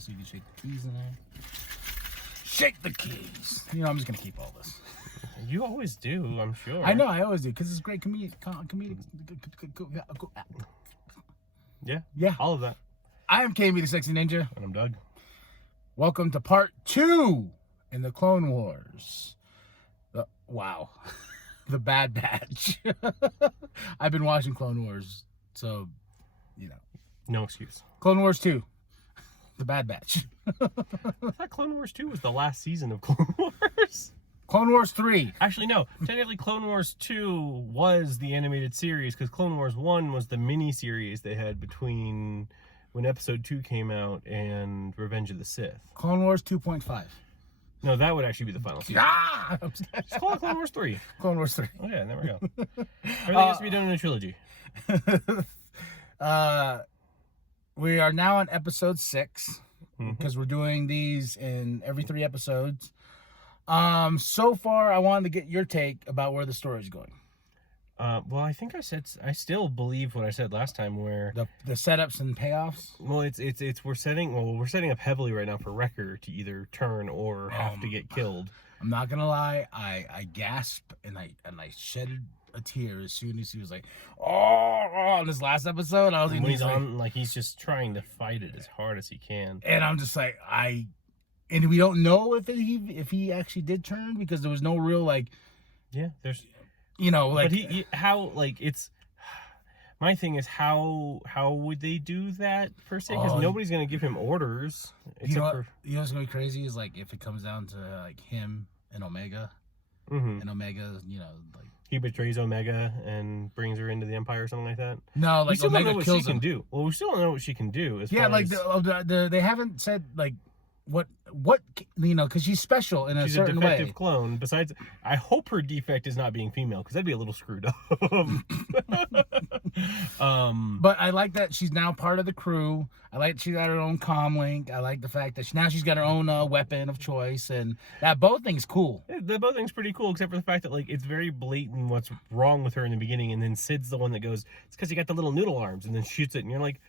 So you can shake the keys in there. Shake the keys. You know, I'm just gonna keep all this. You always do, I'm sure. I know, I always do, because it's great comedic. Yeah. All of that. I am KB the Sexy Ninja. And I'm Doug. Welcome to part 2 in the Clone Wars. Wow. The Bad Batch. I've been watching Clone Wars, so, you know. No excuse. Clone Wars 2. The Bad Batch. I thought Clone Wars 2 was the last season of Clone Wars. Clone Wars 3. Actually, no. Technically, Clone Wars 2 was the animated series because Clone Wars 1 was the mini-series they had between when Episode 2 came out and Revenge of the Sith. Clone Wars 2.5. No, that would actually be the final season. Ah! Just call it Clone Wars 3. Clone Wars 3. Oh, yeah, there we go. Everything has to be done in a trilogy. We are now on episode 6 because we're doing these in every 3 episodes. So far, I wanted to get your take about where the story is going. Well, I think I still believe what I said last time, where the setups and payoffs. Well, we're setting up heavily right now for Wrecker to either turn or have to get killed. I'm not gonna lie, I gasped and I shed a tear as soon as he was like, on this last episode. I was when he's on, like he's just trying to fight it as hard as he can, and I'm just like, and we don't know if he actually did turn because there was no real there's, like, but how, like, it's, my thing is how would they do that per se, because nobody's gonna give him orders. You know what's gonna be crazy is, like, if it comes down to like him and Omega, and Omega, like, he betrays Omega and brings her into the Empire or something like that. No, like, we still Omega don't know what kills she him. can do. Well, we still don't know what she can do. They haven't said, like, what because she's special in a certain way. She's a defective clone. Besides, I hope her defect is not being female, because that'd be a little screwed up. But I like that she's now part of the crew. I like that she got her own comm link. I like the fact that she's got her own weapon of choice, and that both things cool. The both things pretty cool, except for the fact that, like, it's very blatant what's wrong with her in the beginning, and then Sid's the one that goes, "It's because you got the little noodle arms," and then shoots it, and you're like,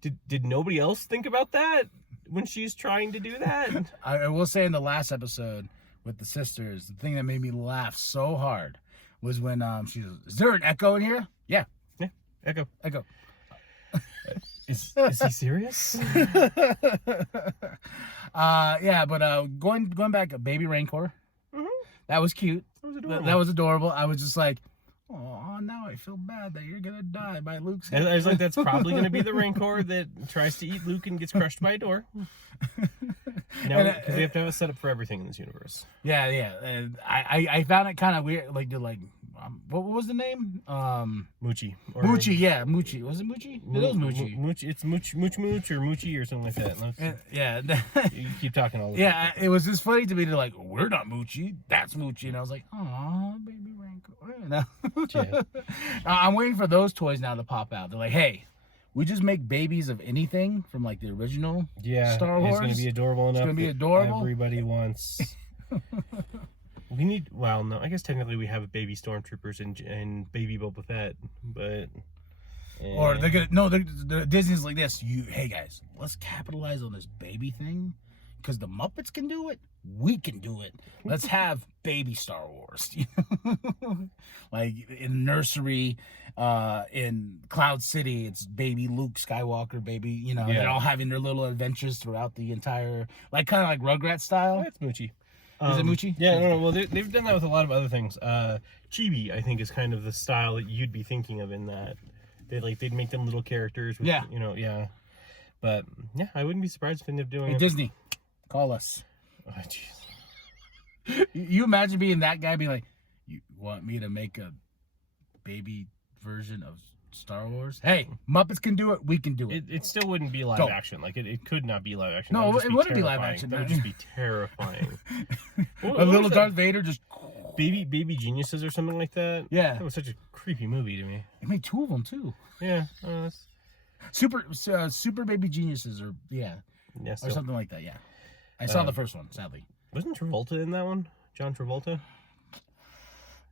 Did nobody else think about that when she's trying to do that? I will say, in the last episode with the sisters, the thing that made me laugh so hard was when she was, "Is there an echo in here?" Yeah, Echo. Is he serious? Going back, Baby Rancor. That was cute. That was adorable. I was just like, oh, now I feel bad that you're gonna die by Luke's hand. I was like, that's probably gonna be the Rancor that tries to eat Luke and gets crushed by a door. No, because they have to have a setup for everything in this universe. Yeah. And I found it kind of weird. Like, what was the name? Moochie. Yeah, Moochie. Was it Moochie? It was Moochie. Moochie. It's Mooch or Moochie or something like that. Yeah. You keep talking all the time. Yeah, it was just funny to me. They're like, "We're not Moochie. That's Moochie," and I was like, "Aw, Baby Rancor." Yeah. I'm waiting for those toys now to pop out. They're like, "Hey, we just make babies of anything from, like, the original Star Wars. It's going to be adorable enough. It's going to be adorable. Everybody wants." We need. Well, no, I guess technically we have baby stormtroopers and baby Boba Fett, but. Or they're gonna the Disney's like this. Hey guys, let's capitalize on this baby thing, because the Muppets can do it. We can do it. Let's have baby Star Wars. Like in nursery, in Cloud City, it's baby Luke Skywalker, baby. They're all having their little adventures throughout the entire, like, kind of like Rugrats style. That's Moochie. Is it Moochie? Yeah, no. Well, they've done that with a lot of other things. Chibi, I think, is kind of the style that you'd be thinking of in that. They'd make them little characters. With, But yeah, I wouldn't be surprised if they end up doing it. Disney, call us. Oh, jeez. You imagine being that guy, being like, "You want me to make a baby version of Star Wars? Hey, Muppets can do it. We can do it." It still wouldn't be live action. Like, it could not be live action. No, it wouldn't be live action. That would just be terrifying. A little Darth Vader just baby geniuses or something like that. Yeah, that was such a creepy movie to me. They made 2 of them too. Yeah, super baby geniuses, or or something like that. Yeah, I saw the first one. Sadly, wasn't Travolta in that one? John Travolta.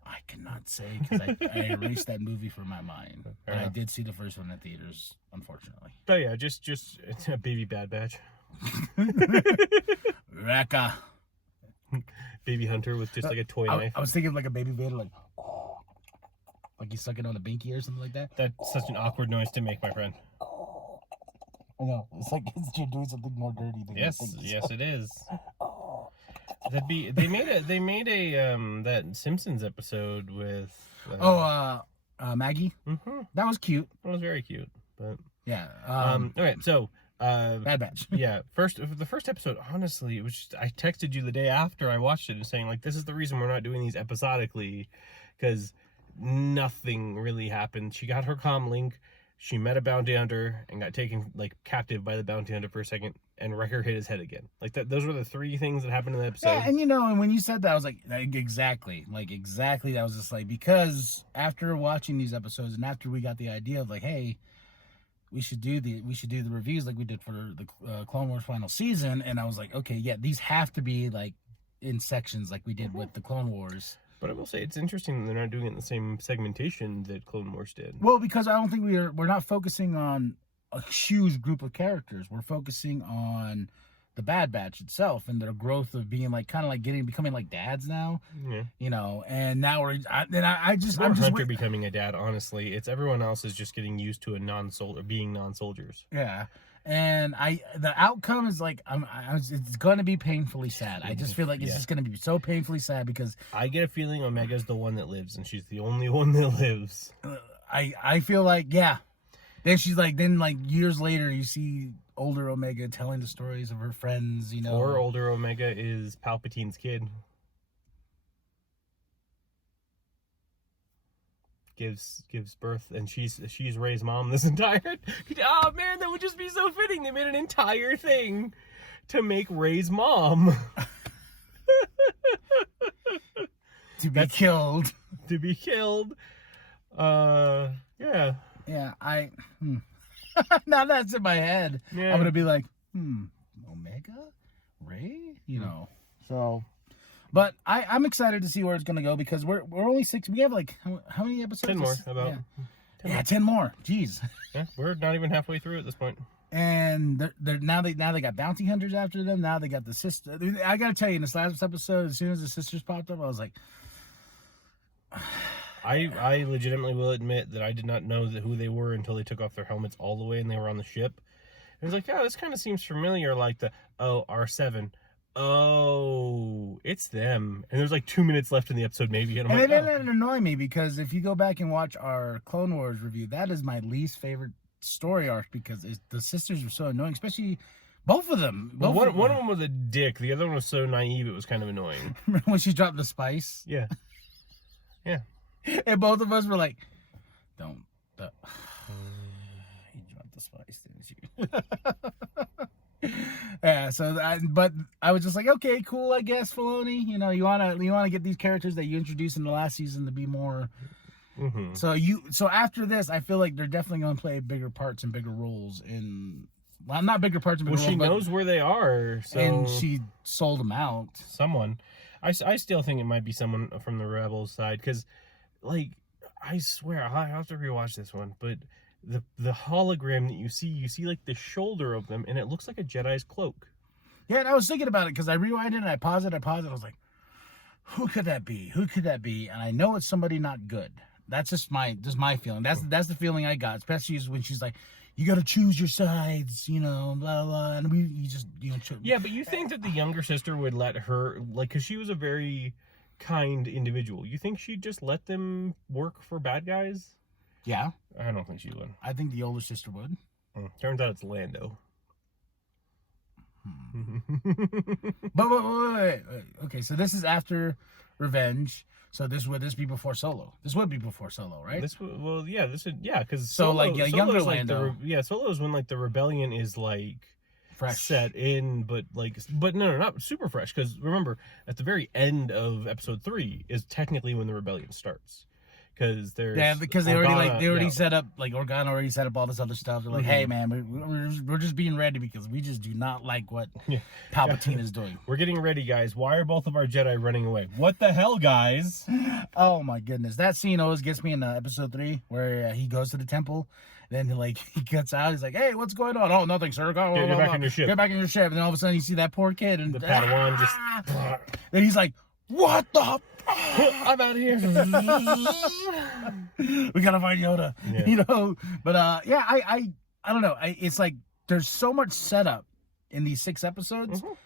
I cannot say, because I erased that movie from my mind. But I did see the first one in theaters, unfortunately. But yeah, just it's a baby Bad Batch. Wrecker. Baby Hunter with just like a toy knife. I was thinking of like a baby Vader, like he's sucking on a binky or something like that. That's such an awkward noise to make, my friend. I know. It's like you're doing something more dirty than Yes, you think. yes, it is. They made a that Simpsons episode with Maggie. Mm-hmm. That was cute. That was very cute, but yeah. Okay, so Bad Batch. Yeah, the first episode, honestly, it was just, I texted you the day after I watched it and saying like, this is the reason we're not doing these episodically, because nothing really happened. She got her comm link, she met a bounty hunter and got taken like captive by the bounty hunter for a second, and Wrecker hit his head again. Like that, those were the three things that happened in the episode. Yeah, and and when you said that, I was like exactly. That was just like, because after watching these episodes and after we got the idea of like, hey, we should do the reviews like we did for the Clone Wars final season, and I was like, okay, yeah, these have to be like in sections like we did with the Clone Wars. But I will say it's interesting that they're not doing it in the same segmentation that Clone Wars did. Well, because I don't think we're not focusing on a huge group of characters. We're focusing on the Bad Batch itself and their growth of being like kind of like becoming like dads now. Yeah. And now I'm just Hunter becoming a dad. Honestly, it's everyone else is just getting used to being non-soldiers. Yeah. And the outcome is like it's gonna be painfully sad. I just feel like it's just gonna be so painfully sad because I get a feeling Omega's the one that lives, and she's the only one that lives. I feel like Then she's like years later you see older Omega telling the stories of her friends, Or older Omega is Palpatine's kid. Gives birth, and she's Rey's mom this entire. Oh man, that would just be so fitting. They made an entire thing to make Rey's mom be killed. To be killed. Yeah. Yeah. Now that's in my head. Yeah. I'm gonna be like, Omega, Rey, So. But I'm excited to see where it's going to go because we're only 6. We have like, how many episodes? 10 more. About. Yeah, 10 more. Jeez. Yeah, we're not even halfway through at this point. And now they got bounty hunters after them. Now they got the sister. I got to tell you, in this last episode, as soon as the sisters popped up, I was like... I legitimately will admit that I did not know who they were until they took off their helmets all the way and they were on the ship. And I was like, yeah, this kind of seems familiar, like the, R7. Oh, it's them. And there's like 2 minutes left in the episode, maybe. And it didn't annoy me because if you go back and watch our Clone Wars review, that is my least favorite story arc because the sisters are so annoying, especially both of them. One of them was a dick. The other one was so naive, it was kind of annoying. Remember when she dropped the spice? Yeah. Yeah. And both of us were like, don't. You dropped the spice, didn't you? Yeah, but I was just like, okay, cool, I guess, Filoni. You wanna get these characters that you introduced in the last season to be more. Mm-hmm. So after this, I feel like they're definitely gonna play bigger parts and bigger roles in. Well, not bigger parts and bigger roles. She knows where they are, so and she sold them out. Someone, I still think it might be someone from the Rebels side because, like, I swear I have to rewatch this one, but. The hologram that you see like the shoulder of them, and it looks like a Jedi's cloak. Yeah, and I was thinking about it because I rewinded and I paused it. I was like, who could that be? And I know it's somebody not good. That's just my feeling. That's the feeling I got, especially when she's like, you got to choose your sides, blah blah. And you just Yeah, but you think that the younger sister would let her, like, because she was a very kind individual. You think she'd just let them work for bad guys? Yeah. I don't think she would. I think the older sister would. Turns out it's Lando. But wait. Okay, so this is after Revenge. So would this be before Solo? This would be before Solo, right? This would because younger Lando. Solo is when like the rebellion is like fresh set in, but no, not super fresh. Because remember, at the very end of episode 3 is technically when the rebellion starts. because there's because they already yeah. set up, like Organa already set up all this other stuff. They're like, Mhm. hey man, we're just being ready because we just do not like what Yeah. Palpatine is doing. We're getting ready, guys. Why are both of our Jedi running away? What the hell, guys? Oh my goodness, that scene always gets me in episode 3 where he goes to the temple. Then he gets out. He's like, "Hey, what's going on?" "Oh, nothing, sir." Get back in your ship. Get back in your ship. And then all of a sudden, you see that poor kid, and The Padawan just. Then he's like, "What the? I'm out of here. We gotta find Yoda." Yeah. You know. But yeah, I don't know. It's like there's so much setup in these 6 episodes. Mhm.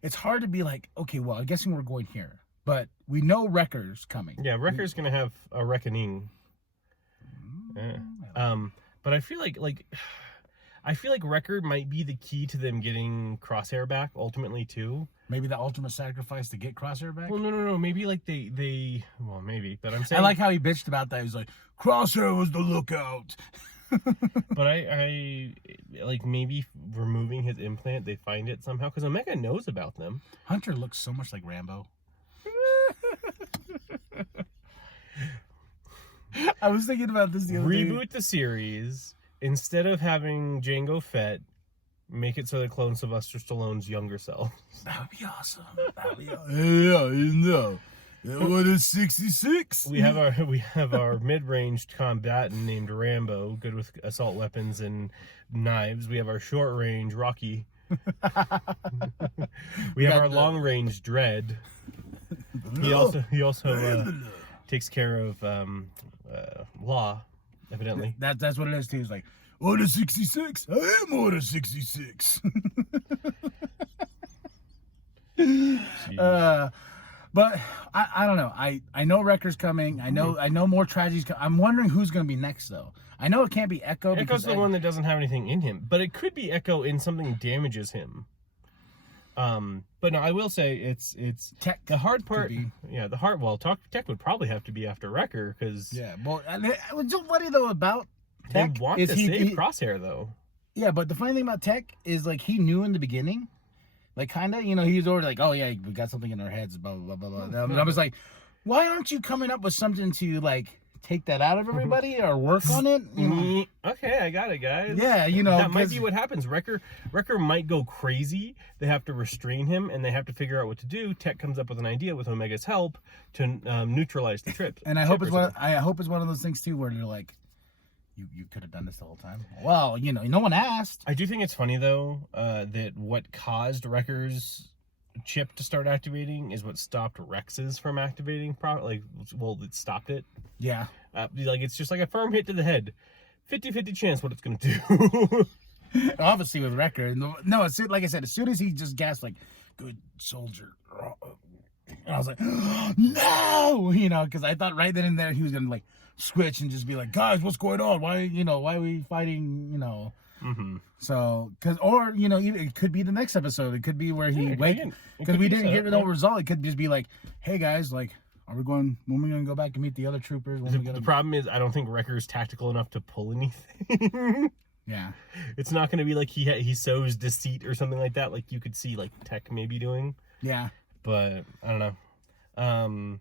It's hard to be like, okay, well, I'm guessing we're going here, but we know Wrecker's coming. Yeah, Wrecker's gonna have a reckoning. Yeah. But I feel like Wrecker might be the key to them getting Crosshair back ultimately too. Maybe the ultimate sacrifice to get Crosshair back. Well, no. Maybe like they. Well, maybe. But I'm saying. I like how he bitched about that. He's like, Crosshair was the lookout. But I like maybe removing his implant. They find it somehow because Omega knows about them. Hunter looks so much like Rambo. I was thinking about this the other day. Reboot the series instead of having Jango Fett. Make it so they clone Sylvester Stallone's younger self. That would be awesome. Yeah, you know. What is 66? We have our mid-ranged combatant named Rambo, good with assault weapons and knives. We have our short-range Rocky. We have our long-range Dread. He also takes care of Law, evidently. That's what it is too. It's like Order 66. I am Order 66. But I don't know. I know Wrecker's coming. I know more tragedies. I'm wondering who's going to be next though. I know it can't be Echo. Echo's the one that doesn't have anything in him, but it could be Echo in something damages him. But no, I will say it's Tech. The hard part. Yeah, the hard. Well, Tech would probably have to be after Wrecker because Well, what's so funny though about Tech they want is to save Crosshair though. Yeah, but the funny thing about Tech is like he knew in the beginning. Like, kind of, he was already like, oh, yeah, we got something in our heads, blah, blah, blah, blah. And I was like, why aren't you coming up with something to, like, take that out of everybody or work on it? Okay, I got it, guys. Yeah, That might be what happens. Wrecker might go crazy. They have to restrain him, and they have to figure out what to do. Tech comes up with an idea with Omega's help to neutralize the trip. And I hope it's one of those things, too, where they're like, You could have done this the whole time. Well, no one asked. I do think it's funny, though, that what caused Wrecker's chip to start activating is what stopped Rex's from activating. It stopped it. Yeah. It's just like a firm hit to the head. 50-50 chance what it's going to do. Obviously, with Wrecker. No, like I said, as soon as he just gasped, like, good soldier. And I was like, no! Because I thought right then and there he was going to, like, switch and just be like, guys, what's going on? Why are we fighting? Mm-hmm. So, it could be the next episode. It could be where he because we didn't get no result. It could just be like, hey guys, like, when are we gonna go back and meet the other troopers? The problem is, I don't think Wrecker's tactical enough to pull anything. Yeah, it's not gonna be like he sows deceit or something like that. Like you could see like Tech maybe doing. Yeah, but I don't know.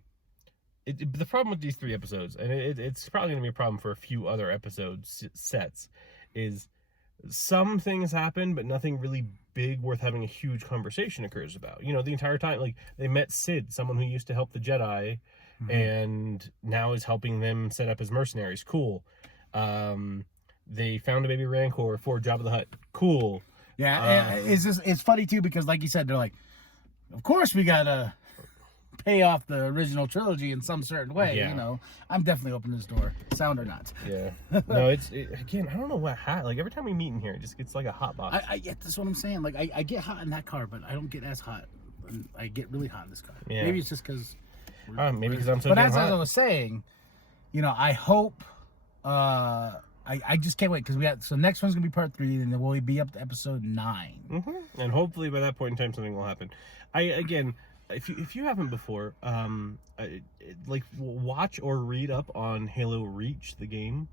The problem with these 3 episodes, and it's probably going to be a problem for a few other episodes sets, is some things happen, but nothing really big worth having a huge conversation occurs about. The entire time, like, they met Sid, someone who used to help the Jedi, and now is helping them set up as mercenaries. Cool. They found a baby Rancor for Jabba the Hutt. Cool. Yeah, it's funny, too, because, like you said, they're like, of course we gotta pay off the original trilogy in some certain way. Yeah. I'm definitely opening this door, sound or not. Yeah. No, again, I don't know what hot. Like every time we meet in here, it just gets like a hot box. That's what I'm saying. Like I get hot in that car, but I don't get as hot. I get really hot in this car. Yeah. Maybe it's just because. Maybe because I'm so. But damn as hot. I was saying, I hope. I just can't wait because so next one's gonna be part 3, and then we'll be up to episode 9. And hopefully by that point in time something will happen. If you haven't before, watch or read up on Halo Reach, the game.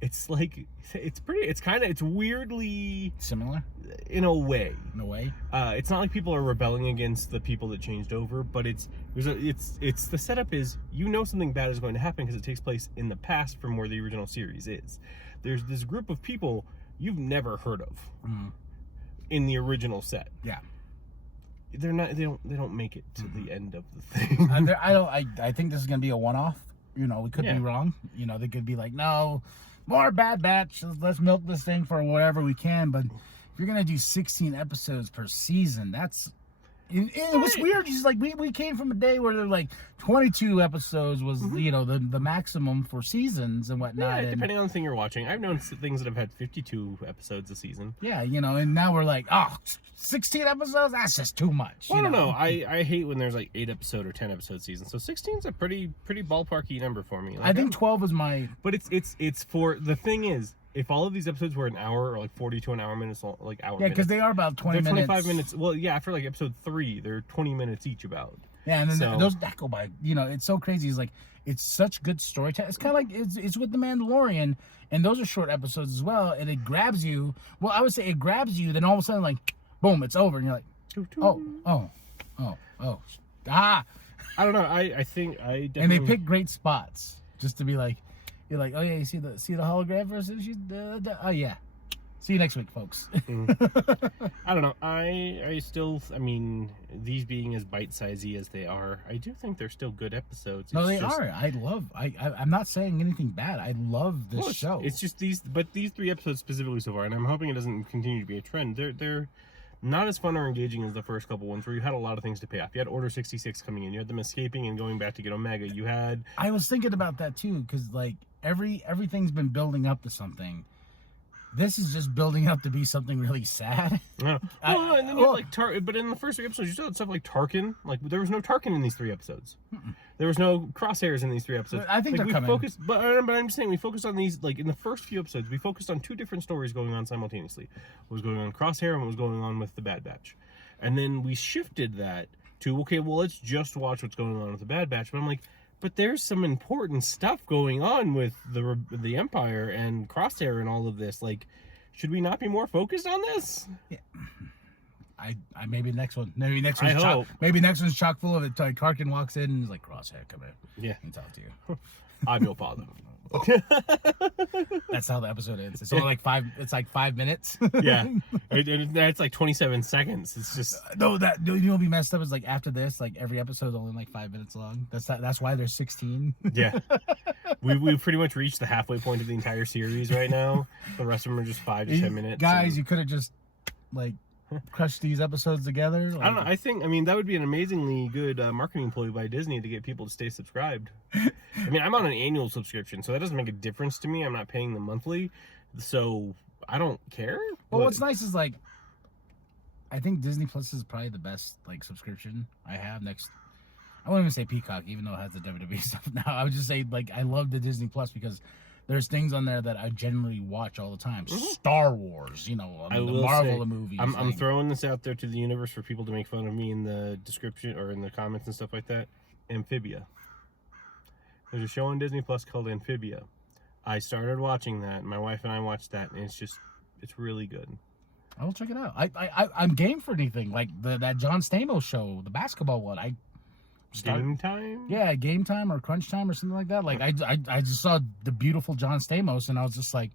it's like it's weirdly Similar in a way. in a way. It's not like people are rebelling against the people that changed over, but it's the setup is, you know, something bad is going to happen because it takes place in the past from where the original series is. There's this group of people you've never heard of in the original set. Yeah. They don't make it to the end of the thing. I think this is gonna be a one-off. You know, we could be wrong. You know, they could be like, no, more Bad Batch. Let's milk this thing for whatever we can. But if you're gonna do 16 episodes per season, that's it was weird. Just like we came from a day where they're like 22 episodes was you know the maximum for seasons and whatnot. Yeah, depending on the thing you're watching. I've known things that have had 52 episodes a season. Yeah, you know, and now we're like, 16 episodes? That's just too much. Well, I don't know. I hate when there's like 8 episode or 10 episode seasons. So 16 is a pretty ballparky number for me. Like, I think 12 is my. But it's for the thing is, if all of these episodes were an hour or like 40 to an hour minutes, like hour. Yeah, because they are about 20 they're minutes. 25 minutes. Well, yeah, after like episode 3, they're 20 minutes each about. Yeah, and then those that go by. You know, it's so crazy. It's like it's such good storytelling. It's kind of like it's with the Mandalorian, and those are short episodes as well. And it grabs you. Well, I would say it grabs you. Then all of a sudden, like, boom, it's over, and you're like, oh. I don't know. I think I definitely. And they pick great spots just to be like, you're like, oh yeah, you see the hologram versus oh yeah. See you next week, folks. I don't know. I still, I mean, these being as bite-sizey as they are, I do think they're still good episodes. No, they are. I'm not saying anything bad. I love this show. It's just these 3 episodes specifically so far, and I'm hoping it doesn't continue to be a trend. They're not as fun or engaging as the first couple ones, where you had a lot of things to pay off. You had Order 66 coming in. You had them escaping and going back to get Omega. You had. I was thinking about that too, because like everything's been building up to something. This is just building up to be something really sad. And then you had but in the first 3 episodes, you still had stuff like Tarkin. Like, there was no Tarkin in these 3 episodes. There was no Crosshairs in these 3 episodes. I think like, they're coming. But I'm just saying, we focused on these, like, in the first few episodes, we focused on 2 different stories going on simultaneously. What was going on Crosshair and what was going on with the Bad Batch. And then we shifted that to, okay, well, let's just watch what's going on with the Bad Batch. But I'm like, but there's some important stuff going on with the Empire and Crosshair and all of this. Like, should we not be more focused on this? Yeah. I maybe next one. Maybe next one's chock full of it. Like Tarkin walks in and is like, Crosshair, come here. Yeah. And talk to you. I'm your father. That's how the episode ends. It's only like 5. It's like 5 minutes. Yeah, it's like 27 seconds. It's just you know what'll be messed up is like after this, like every episode is only like 5 minutes long. That's why there's 16. Yeah, we've pretty much reached the halfway point of the entire series right now. The rest of them are just 5 to 10 minutes. Guys, you could have just like crushed these episodes together. Like, I don't know. I mean, that would be an amazingly good marketing ploy by Disney to get people to stay subscribed. I mean, I'm on an annual subscription, so that doesn't make a difference to me. I'm not paying them monthly, so I don't care. Well, what's nice is like, I think Disney Plus is probably the best like subscription I have. Next, I won't even say Peacock, even though it has the WWE stuff now. I would just say like I love the Disney Plus because there's things on there that I generally watch all the time. Star Wars, you know, the Marvel movies. I'm throwing this out there to the universe for people to make fun of me in the description or in the comments and stuff like that. Amphibia. There's a show on Disney Plus called Amphibia. I started watching that. My wife and I watched that, and it's really good. I will check it out. I'm game for anything like that John Stamos show, the basketball one. Game Time? Yeah, Game Time or Crunch Time or something like that. Like I just saw the beautiful John Stamos and I was just like,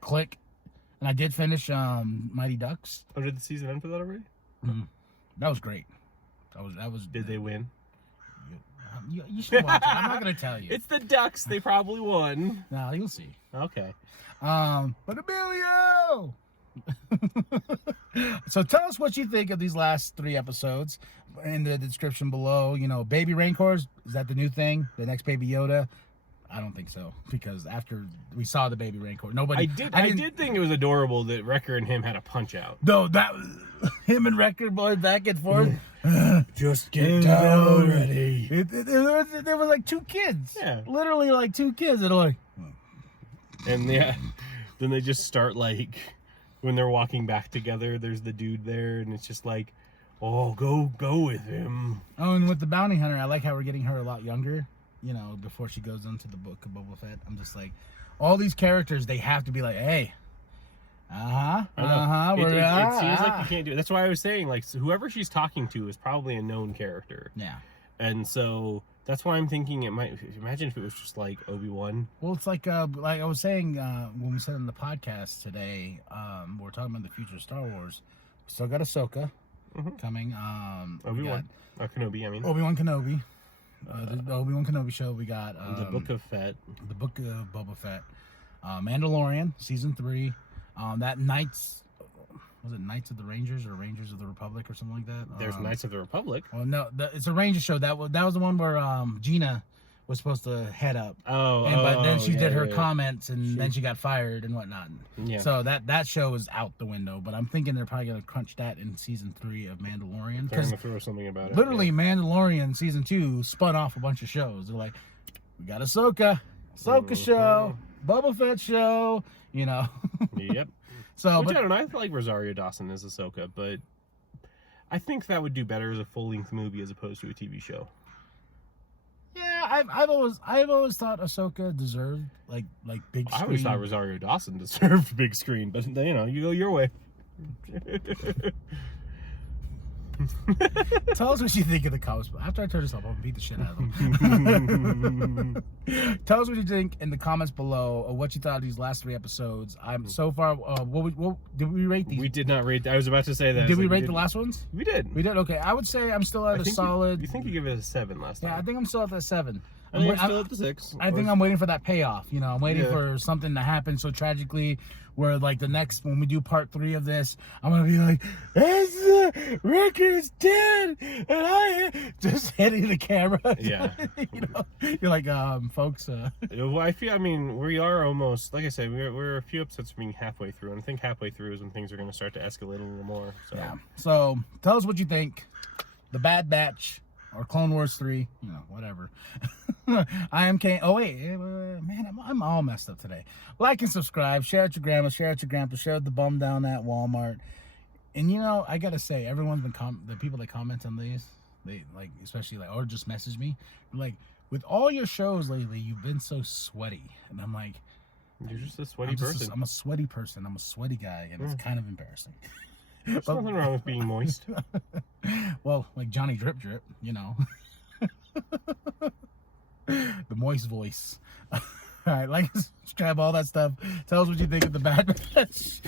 click. And I did finish Mighty Ducks. Oh, did the season end for that already? That was great. That was. Did they win? You should watch it. I'm not gonna tell you. It's the Ducks. They probably won. No, you'll see. Okay. But Emilio. So tell us what you think of these last 3 episodes in the description below. You know, Baby Rancors, is that the new thing? The next Baby Yoda? I don't think so, because after we saw the Baby Rancor, nobody. I did think it was adorable that Wrecker and him had a punch out. No, that him and Wrecker boy back and forth. Just get down already. There were like 2 kids. Yeah, literally like 2 kids that are like. And yeah, then they just start like. When they're walking back together, there's the dude there, and it's just like, oh, go with him. Oh, and with the bounty hunter, I like how we're getting her a lot younger. You know, before she goes into the book of Boba Fett, I'm just like, all these characters, they have to be like, hey, It seems like you can't do it. That's why I was saying, like, whoever she's talking to is probably a known character. Yeah. And so that's why I'm thinking it might. Imagine if it was just like Obi-Wan. Well, it's like I was saying when we said in the podcast today, we're talking about the future of Star Wars. We still got Ahsoka coming. Obi-Wan. Kenobi, I mean. Obi-Wan Kenobi. The Obi-Wan Kenobi show. We got the Book of Fett. The Book of Boba Fett. Mandalorian season 3. That Knights. Was it Knights of the Rangers or Rangers of the Republic or something like that? There's Knights of the Republic. Well, no, it's a Ranger show. That was the one where Gina was supposed to head up. But then she did her comments, and then she got fired and whatnot. Yeah. So that show is out the window. But I'm thinking they're probably gonna crunch that in season 3 of Mandalorian. They're gonna throw something about it. Literally, Mandalorian season 2 spun off a bunch of shows. They're like, we got Ahsoka show, Boba Fett show. You know. Yep. So, Which I don't know. I feel like Rosario Dawson as Ahsoka, but I think that would do better as a full-length movie as opposed to a TV show. Yeah, I've always thought Ahsoka deserved like big screen. I always thought Rosario Dawson deserved big screen, but you know, you go your way. Tell us what you think of the comments. After I turn this off, I'm gonna beat the shit out of them. Tell us what you think in the comments below of what you thought of these last 3 episodes. I'm so far. What did we rate these? We did not rate. I was about to say that. Did we rate the last ones? We did. We did. Okay, I would say I'm still at a solid. You think you give it a 7 last time? Yeah, I think I'm still at the 7. I think I'm still at the 6. I think I'm waiting for that payoff. You know, I'm waiting for something to happen so tragically where, like, when we do part 3 of this, I'm going to be like, Rick is dead, and I just hitting the camera. Yeah. You know, you're like, folks. Well, I mean, we are almost, like I said, we're a few episodes from being halfway through, and I think halfway through is when things are going to start to escalate a little more. So. Yeah. So, tell us what you think. The Bad Batch. Or Clone Wars 3, you know, whatever. I am Kane. Oh, wait. Man, I'm all messed up today. Like and subscribe. Share it with your grandma. Share it with your grandpa. Share it with the bum down at Walmart. And, you know, I got to say, everyone's been the people that comment on these, they, like, especially, like, or just message me, like, with all your shows lately, you've been so sweaty. And I'm like, you're just a sweaty person. I'm a sweaty person. I'm a sweaty guy. And it's kind of embarrassing. There's nothing wrong with being moist. Well, like Johnny Drip Drip, you know. The moist voice. All right, like, subscribe, all that stuff. Tell us what you think of the Bad Batch.